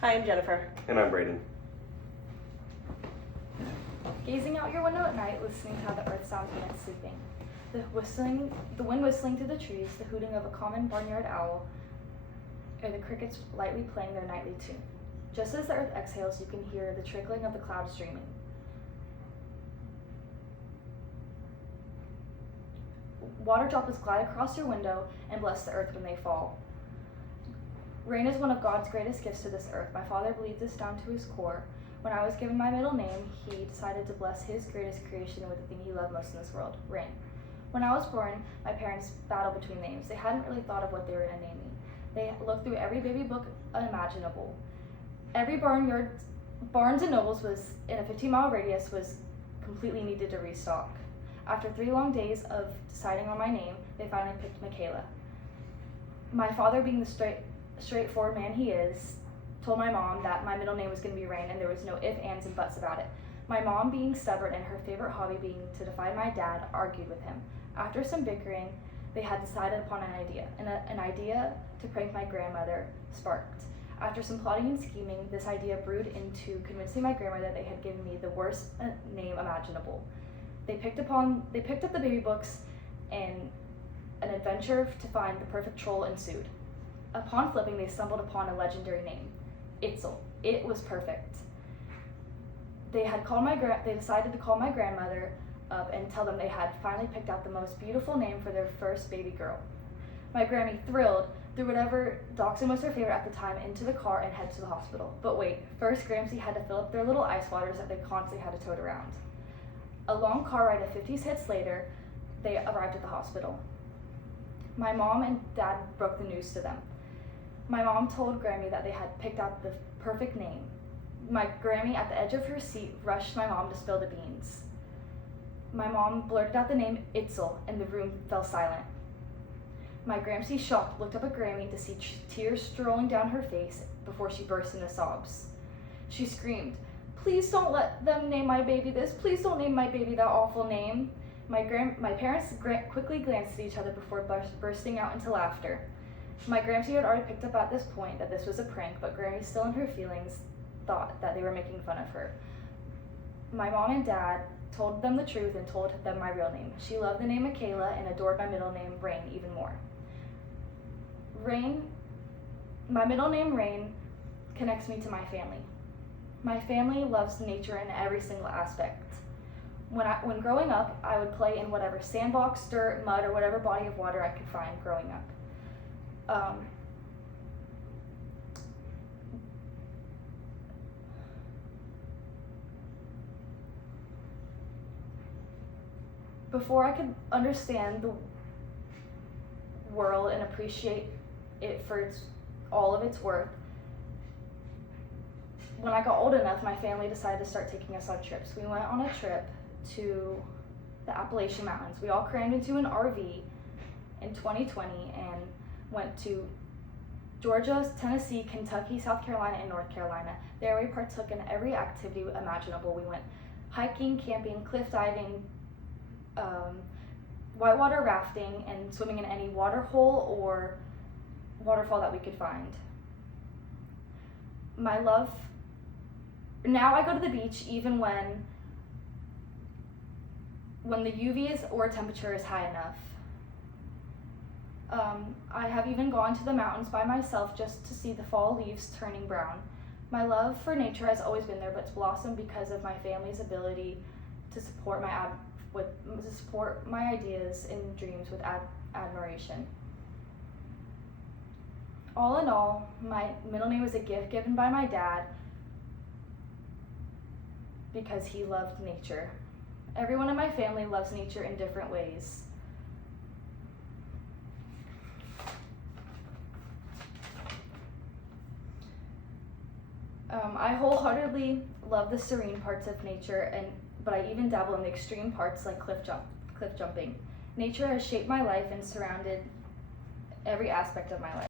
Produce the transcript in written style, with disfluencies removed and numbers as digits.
Hi, I'm Jennifer. And I'm Braden. Gazing out your window at night, listening to how the earth sounds when it's sleeping. The wind whistling through the trees, the hooting of a common barnyard owl, or the crickets lightly playing their nightly tune. Just as the earth exhales, you can hear the trickling of the clouds dreaming. Water droplets glide across your window and bless the earth when they fall. Rain is one of God's greatest gifts to this earth. My father believed this down to his core. When I was given my middle name, he decided to bless his greatest creation with the thing he loved most in this world, rain. When I was born, my parents battled between names. They hadn't really thought of what they were going to name me. They looked through every baby book imaginable. Every Barnes and Nobles was in a 15-mile radius was completely needed to restock. After 3 long days of deciding on my name, they finally picked Michaela. My father, being the straightforward man he is, told my mom that my middle name was going to be Rain, and there was no ifs, ands, and buts about it. My mom, being stubborn and her favorite hobby being to defy my dad, argued with him. After some bickering, they had decided upon an idea. An idea to prank my grandmother sparked. After some plotting and scheming, this idea brewed into convincing my grandmother they had given me the worst name imaginable. They picked up the baby books, and an adventure to find the perfect troll ensued. Upon flipping, they stumbled upon a legendary name, Itzel. It was perfect. They decided to call my grandmother up and tell them they had finally picked out the most beautiful name for their first baby girl. My Grammy, thrilled, threw whatever dachshund was her favorite at the time into the car and head to the hospital. But wait, first Gramsci had to fill up their little ice waters that they constantly had to tote around. A long car ride of 50 hits later, they arrived at the hospital. My mom and dad broke the news to them. My mom told Grammy that they had picked out the perfect name. My Grammy, at the edge of her seat, rushed my mom to spill the beans. My mom blurted out the name Itzel, and the room fell silent. My Gramsci, shocked, looked up at Grammy to see tears strolling down her face before she burst into sobs. She screamed, "Please don't let them name my baby this. Please don't name my baby that awful name." My parents quickly glanced at each other before bursting out into laughter. My Gramsci had already picked up at this point that this was a prank, but Grammy, still in her feelings, thought that they were making fun of her. My mom and dad told them the truth and told them my real name. She loved the name Michaela and adored my middle name, Rain, even more. My middle name, Rain, connects me to my family. My family loves nature in every single aspect. When growing up, I would play in whatever sandbox, dirt, mud, or whatever body of water I could find growing up. Before I could understand the world and appreciate it for all of its worth, when I got old enough, my family decided to start taking us on trips. We went on a trip to the Appalachian Mountains. We all crammed into an RV in 2020 and went to Georgia, Tennessee, Kentucky, South Carolina, and North Carolina. There we partook in every activity imaginable. We went hiking, camping, cliff diving, whitewater rafting, and swimming in any water hole or waterfall that we could find. Now I go to the beach even when the UV or temperature is high enough. I have even gone to the mountains by myself just to see the fall leaves turning brown. My love for nature has always been there, but it's blossomed because of my family's ability to support my ideas and dreams with admiration. All in all, my middle name was a gift given by my dad because he loved nature. Everyone in my family loves nature in different ways. I wholeheartedly love the serene parts of nature, but I even dabble in the extreme parts like cliff jumping. Nature has shaped my life and surrounded every aspect of my life.